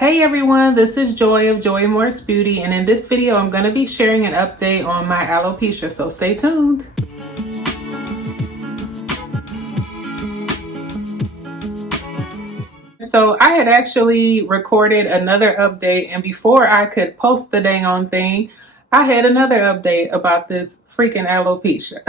Hey everyone, this is Joy of Joy Morse Beauty, and in this video I'm going to be sharing an update on my alopecia, so stay tuned. So I had actually recorded another update, and before I could post the dang on thing, I had another update about this freaking alopecia.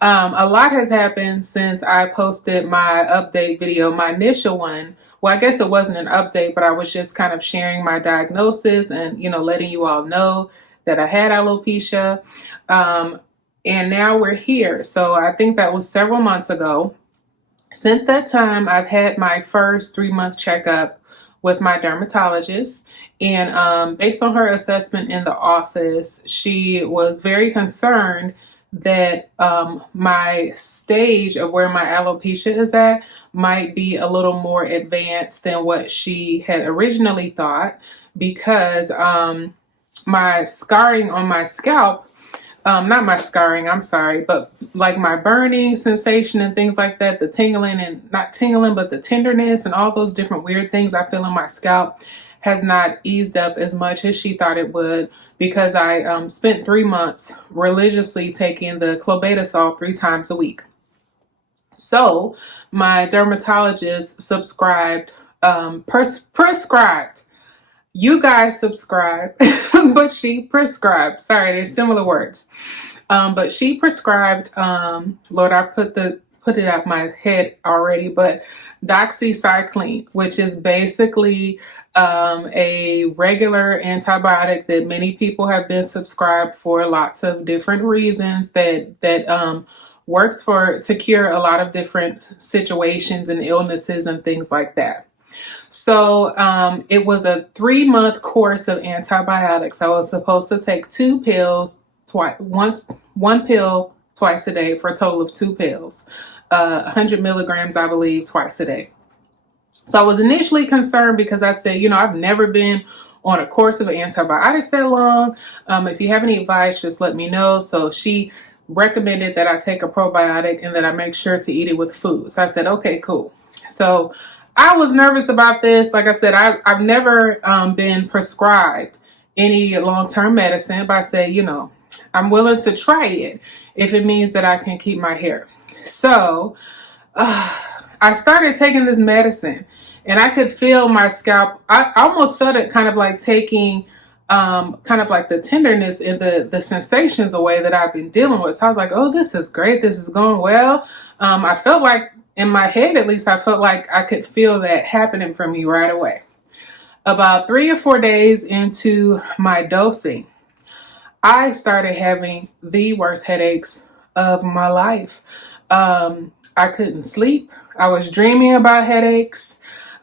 A lot has happened since I posted my update video, my initial one. Well, I guess it wasn't an update, but I was just kind of sharing my diagnosis and, letting you all know that I had alopecia. And now we're here. So I think that was several months ago. Since that time, I've had my first 3-month checkup with my dermatologist. And based on her assessment in the office, she was very concerned that my stage of where my alopecia is at might be a little more advanced than what she had originally thought, because my scarring on my scalp, not my scarring, I'm sorry, but like my burning sensation and things like that, the tingling and not tingling, but the tenderness and all those different weird things I feel in my scalp has not eased up as much as she thought it would, because I spent 3 months religiously taking the clobetasol 3 times a week. So my dermatologist prescribed. You guys subscribe, but she prescribed. Sorry, there's similar words. But she prescribed, Lord, I put it out my head already, but doxycycline, which is basically a regular antibiotic that many people have been subscribed for lots of different reasons, that works to cure a lot of different situations and illnesses and things like that. So it was a 3-month course of antibiotics. I was supposed to take 2 pills one pill twice a day, for a total of 2 pills, 100 milligrams, I believe, twice a day. So I was initially concerned because I said, I've never been on a course of antibiotics that long. If you have any advice, just let me know. So she recommended that I take a probiotic and that I make sure to eat it with food. So I said, okay, cool. So I was nervous about this. Like I said, I've never been prescribed any long-term medicine, but I said, I'm willing to try it if it means that I can keep my hair. So I started taking this medicine, and I could feel my scalp. I almost felt it kind of like taking kind of like the tenderness and the sensations away that I've been dealing with. So I was like, oh, this is great. This is going well. I felt like, in my head at least, I felt like I could feel that happening for me right away. About 3 or 4 days into my dosing, I started having the worst headaches of my life. I couldn't sleep. I was dreaming about headaches.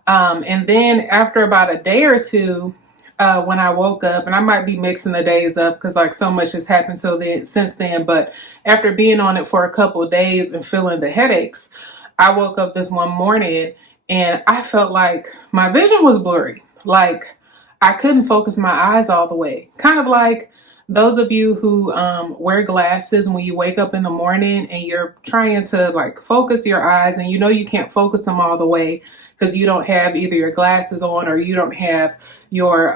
And then after about a day or two, when I woke up, and I might be mixing the days up because like so much has happened since then, but after being on it for a couple of days and feeling the headaches, I woke up this one morning and I felt like my vision was blurry. Like I couldn't focus my eyes all the way. Kind of like those of you who wear glasses when you wake up in the morning and you're trying to like focus your eyes and you can't focus them all the way because you don't have either your glasses on or you don't have your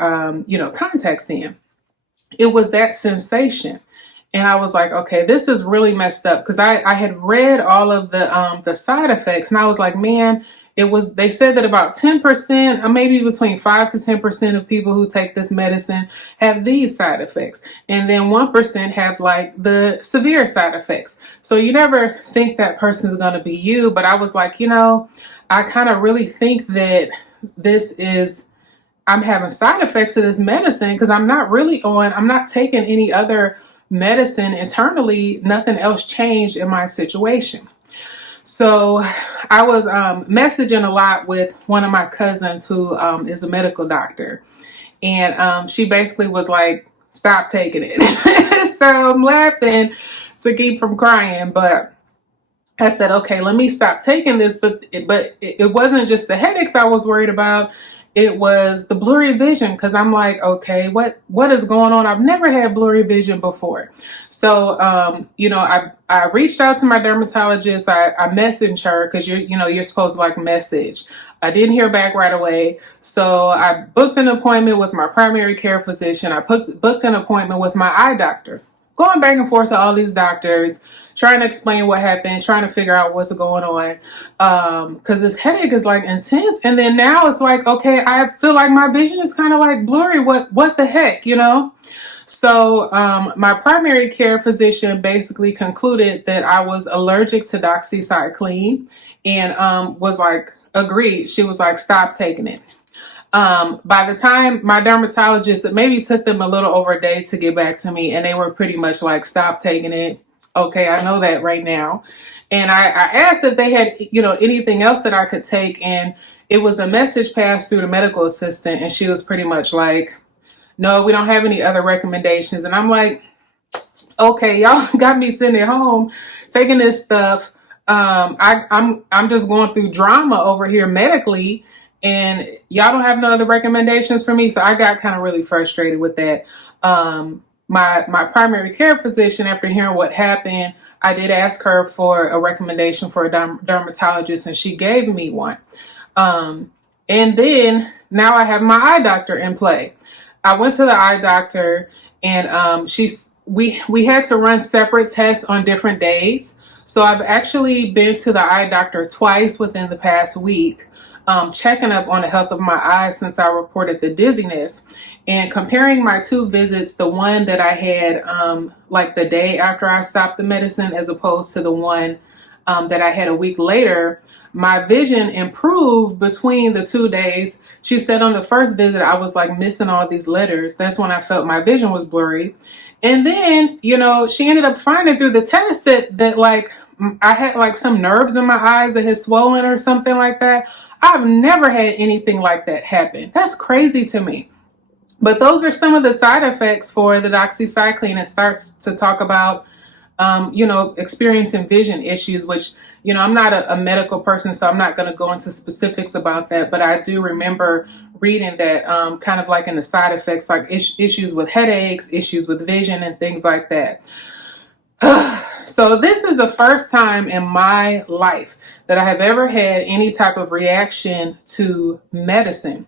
contacts in. It was that sensation. And I was like, okay, this is really messed up, because I had read all of the side effects, and I was like, man, they said that about 10%, or maybe between 5 to 10% of people who take this medicine have these side effects. And then 1% have like the severe side effects. So you never think that person's going to be you. But I was like, I kind of really think that I'm having side effects of this medicine, because I'm not taking any other medicine internally. Nothing else changed in my situation. So I was messaging a lot with one of my cousins who is a medical doctor, and she basically was like, stop taking it. So I'm laughing to keep from crying, but I said, okay, let me stop taking this. But it wasn't just the headaches I was worried about. It was the blurry vision, because I'm like, okay, what is going on? I've never had blurry vision before. So, I reached out to my dermatologist. I messaged her, because you're supposed to like message I didn't hear back right away. So I booked an appointment with my primary care physician. I booked an appointment with my eye doctor. Going back and forth to all these doctors, trying to explain what happened, trying to figure out what's going on. Because this headache is like intense. And then now it's like, okay, I feel like my vision is kind of like blurry. What the heck, you know? So my primary care physician basically concluded that I was allergic to doxycycline and was like, agreed. She was like, stop taking it. By the time my dermatologist, it maybe took them a little over a day to get back to me, and they were pretty much like, stop taking it. Okay, I know that right now. And I asked if they had, anything else that I could take, and it was a message passed through the medical assistant, and she was pretty much like, no, we don't have any other recommendations. And I'm like, okay, y'all got me sitting at home taking this stuff. I'm just going through drama over here medically, and y'all don't have no other recommendations for me. So I got kind of really frustrated with that. My primary care physician, after hearing what happened, I did ask her for a recommendation for a dermatologist, and she gave me one. And then now I have my eye doctor in play. I went to the eye doctor, and we had to run separate tests on different days. So I've actually been to the eye doctor twice within the past week, checking up on the health of my eyes since I reported the dizziness. And comparing my two visits, the one that I had like the day after I stopped the medicine as opposed to the one that I had a week later, my vision improved between the 2 days. She said on the first visit, I was like missing all these letters. That's when I felt my vision was blurry. And then, she ended up finding through the test that like I had like some nerves in my eyes that had swollen or something like that. I've never had anything like that happen. That's crazy to me. But those are some of the side effects for the doxycycline. It starts to talk about, experiencing vision issues, which, I'm not a medical person, so I'm not going to go into specifics about that. But I do remember reading that kind of like in the side effects, like issues with headaches, issues with vision, and things like that. So this is the first time in my life that I have ever had any type of reaction to medicine.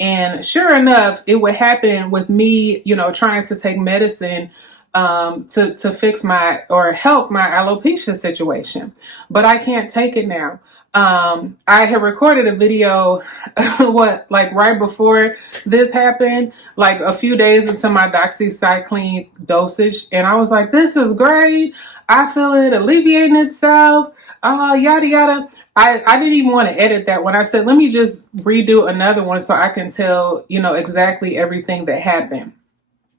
And sure enough, it would happen with me, trying to take medicine to fix or help my alopecia situation. But I can't take it now. I had recorded a video, right before this happened, like a few days into my doxycycline dosage. And I was like, this is great. I feel it alleviating itself, yada, yada. I didn't even want to edit that one. I said, let me just redo another one so I can tell, exactly everything that happened.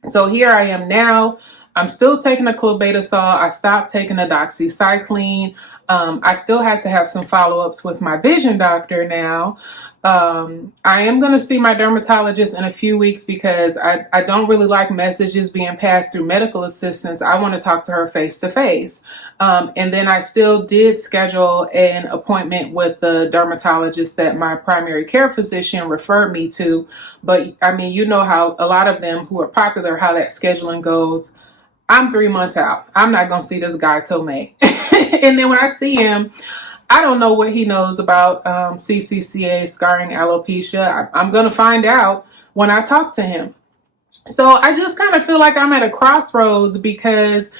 So here I am now. I'm still taking the clobetasol. I stopped taking the doxycycline. I still have to have some follow-ups with my vision doctor now. I am going to see my dermatologist in a few weeks because I don't really like messages being passed through medical assistants. I want to talk to her face to face. And then I still did schedule an appointment with the dermatologist that my primary care physician referred me to. But I mean, how a lot of them who are popular, how that scheduling goes. I'm 3 months out. I'm not going to see this guy till May. And then when I see him, I don't know what he knows about CCCA, scarring alopecia. I'm going to find out when I talk to him. So I just kind of feel like I'm at a crossroads because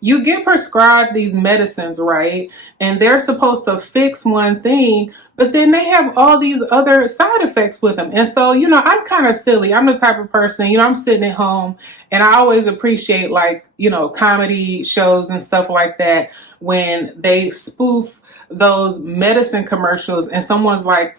you get prescribed these medicines, right? And they're supposed to fix one thing, but then they have all these other side effects with them. And so, I'm kind of silly. I'm the type of person, I'm sitting at home and I always appreciate comedy shows and stuff like that when they spoof those medicine commercials and someone's like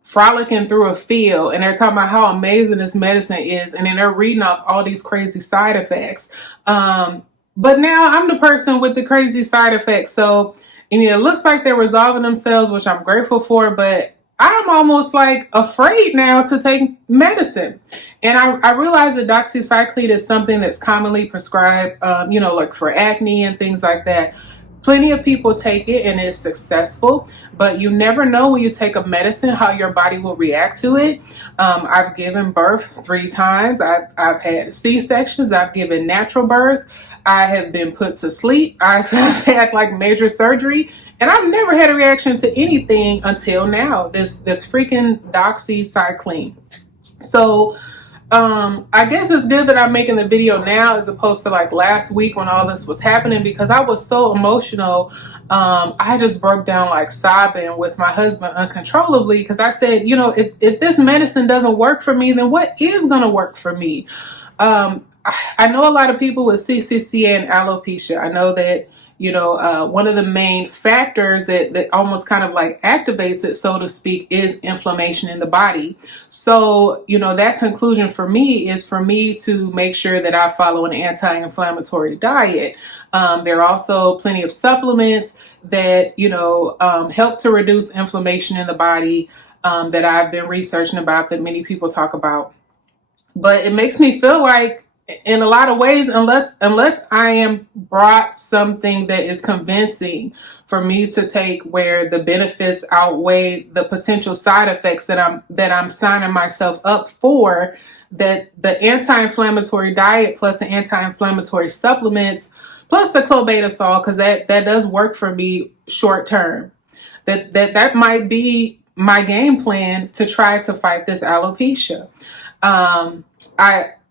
frolicking through a field and they're talking about how amazing this medicine is. And then they're reading off all these crazy side effects. But now I'm the person with the crazy side effects. So, it looks like they're resolving themselves, which I'm grateful for, but I'm almost like afraid now to take medicine. And I realize that doxycycline is something that's commonly prescribed, like for acne and things like that. Plenty of people take it and it's successful, but you never know when you take a medicine how your body will react to it. I've given birth 3 times. I've had C-sections. I've given natural birth. I have been put to sleep. I've had like major surgery And I've never had a reaction to anything until now, this freaking doxycycline. So I guess it's good that I'm making the video now as opposed to like last week when all this was happening, because I was so emotional. I just broke down like sobbing with my husband uncontrollably, because I said, you know, if this medicine doesn't work for me, then what is going to work for me? I know a lot of people with CCCA and alopecia. I know that, you know, one of the main factors that almost kind of like activates it, so to speak, is inflammation in the body. So, you know, that conclusion for me is for me to make sure that I follow an anti-inflammatory diet. There are also plenty of supplements that, you know, help to reduce inflammation in the body, that I've been researching about, that many people talk about. But it makes me feel like, in a lot of ways, unless I am brought something that is convincing for me to take, where the benefits outweigh the potential side effects that I'm signing myself up for, that the anti-inflammatory diet plus the anti-inflammatory supplements plus the clobetasol, because that does work for me short term, that might be my game plan to try to fight this alopecia.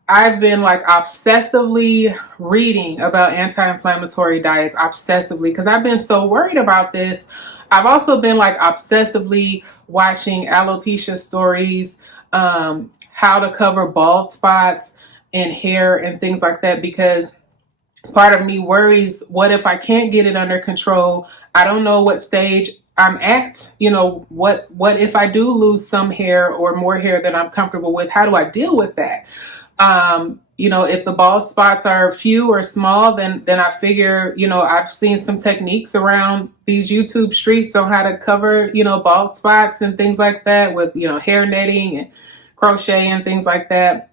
I've been like obsessively reading about anti-inflammatory diets, obsessively, because I've been so worried about this. I've also been like obsessively watching alopecia stories, how to cover bald spots in hair and things like that, because part of me worries, what if I can't get it under control? I don't know what stage I'm at. You know, what if I do lose some hair or more hair than I'm comfortable with? How do I deal with that? You know, if the bald spots are few or small, then I figure, you know, I've seen some techniques around these YouTube streets on how to cover, you know, bald spots and things like that with, you know, hair netting and crochet and things like that.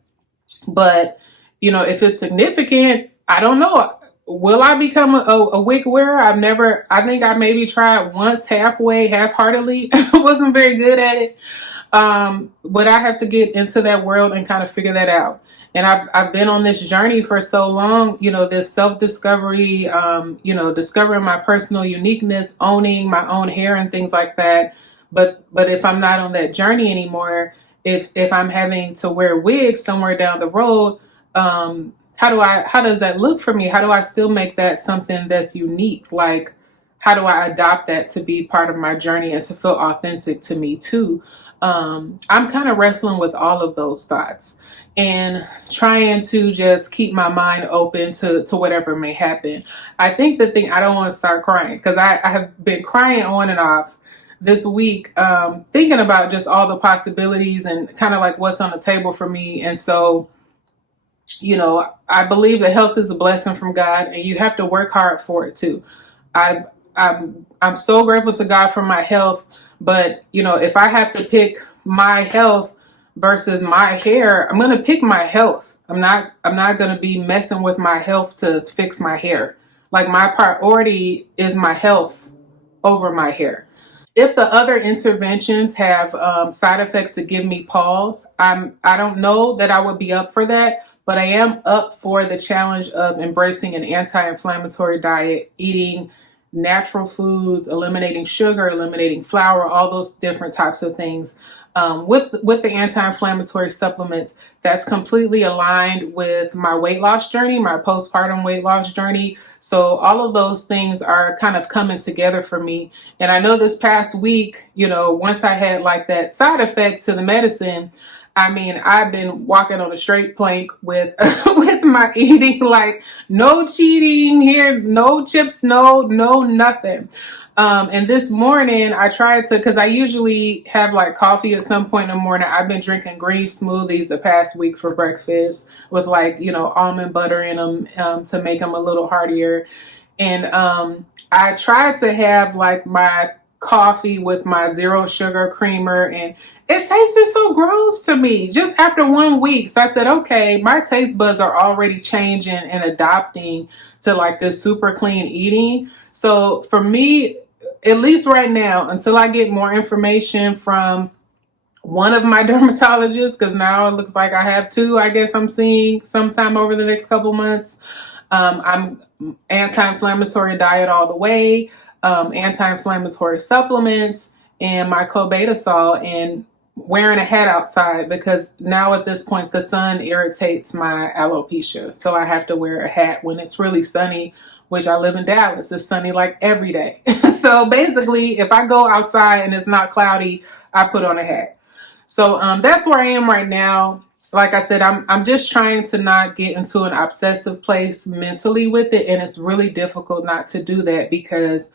But, you know, if it's significant, I don't know. Will I become a wig wearer? I think I maybe tried once, half-heartedly. Wasn't very good at it. But I have to get into that world and kind of figure that out. And I've been on this journey for so long, you know, this self-discovery, you know, discovering my personal uniqueness, owning my own hair and things like that. But if I'm not on that journey anymore, if I'm having to wear wigs somewhere down the road, how does that look for me? How do I still make that something that's unique? Like, how do I adopt that to be part of my journey and to feel authentic to me too? I'm kind of wrestling with all of those thoughts and trying to just keep my mind open to whatever may happen. I think the thing, I don't want to start crying, because I have been crying on and off this week, thinking about just all the possibilities and kind of like what's on the table for me. And so, you know, I believe that health is a blessing from God, and you have to work hard for it too. I'm so grateful to God for my health, but you know, if I have to pick my health versus my hair, I'm going to pick my health. I'm not going to be messing with my health to fix my hair. Like, my priority is my health over my hair. If the other interventions have side effects that give me pause, I don't know that I would be up for that, but I am up for the challenge of embracing an anti-inflammatory diet, eating natural foods, eliminating sugar, eliminating flour, all those different types of things. With the anti-inflammatory supplements, that's completely aligned with my weight loss journey, my postpartum weight loss journey. So all of those things are kind of coming together for me. And I know this past week, you know, once I had like that side effect to the medicine, I mean, I've been walking on a straight plank with with my eating, like no cheating here, no chips, no nothing. And this morning I tried to, because I usually have like coffee at some point in the morning. I've been drinking green smoothies the past week for breakfast with like, you know, almond butter in them, to make them a little heartier. And I tried to have like my coffee with my zero sugar creamer, and it tasted so gross to me just after 1 week. So I said, okay, my taste buds are already changing and adopting to like this super clean eating. So for me, at least right now, until I get more information from one of my dermatologists, because now it looks like I have two, I guess I'm seeing sometime over the next couple months. I'm anti-inflammatory diet all the way. anti-inflammatory supplements and my clobetasol, and wearing a hat outside because now at this point the sun irritates my alopecia. So I have to wear a hat when it's really sunny, which I live in Dallas. It's sunny like every day. So basically, if I go outside and it's not cloudy, I put on a hat. So that's where I am right now. Like I said, I'm just trying to not get into an obsessive place mentally with it. And it's really difficult not to do that because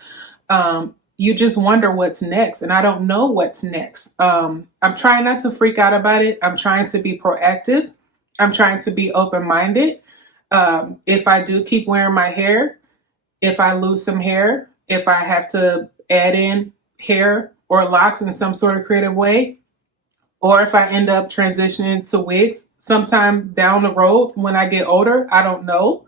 you just wonder what's next. And I don't know what's next. I'm trying not to freak out about it. I'm trying to be proactive. I'm trying to be open-minded. If I do keep wearing my hair, if I lose some hair, if I have to add in hair or locks in some sort of creative way, or if I end up transitioning to wigs sometime down the road when I get older, I don't know.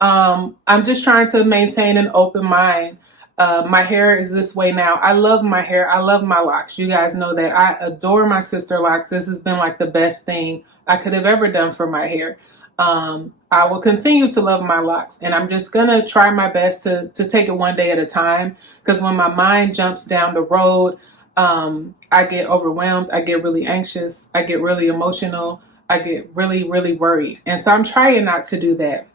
I'm just trying to maintain an open mind. My hair is this way now. I love my hair. I love my locks. You guys know that. I adore my sister locks. This has been like the best thing I could have ever done for my hair. I will continue to love my locks, and I'm just going to try my best to take it one day at a time, because when my mind jumps down the road, I get overwhelmed. I get really anxious. I get really emotional. I get really, really worried. And so I'm trying not to do that.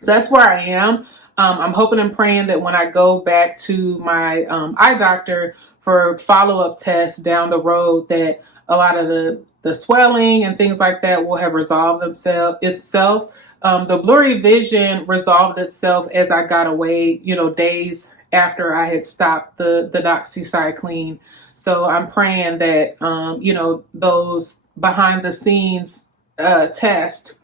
So that's where I am. I'm hoping and praying that when I go back to my eye doctor for follow-up tests down the road, that a lot of the swelling and things like that will have resolved itself. The blurry vision resolved itself as I got away, days after I had stopped the doxycycline. So I'm praying that, those behind the scenes tests,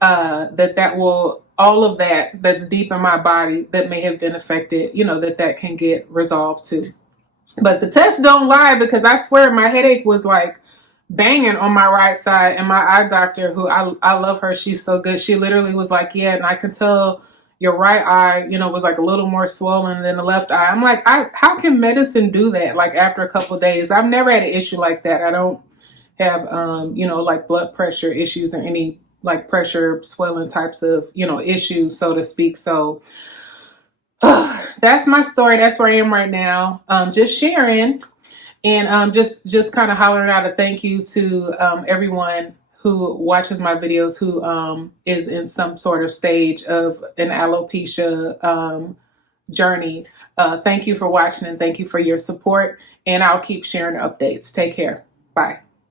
that will, all of that's deep in my body that may have been affected, that can get resolved too. But the tests don't lie, because I swear my headache was like banging on my right side, and my eye doctor, who I love her, she's so good. She literally was like, yeah, and I can tell your right eye, was like a little more swollen than the left eye. I'm like, how can medicine do that? Like after a couple of days, I've never had an issue like that. I don't have, like blood pressure issues or any like pressure swelling types of, issues, so to speak. So that's my story. That's where I am right now. Just sharing. And just kind of hollering out a thank you to everyone who watches my videos, who is in some sort of stage of an alopecia journey. Thank you for watching, and thank you for your support. And I'll keep sharing updates. Take care. Bye.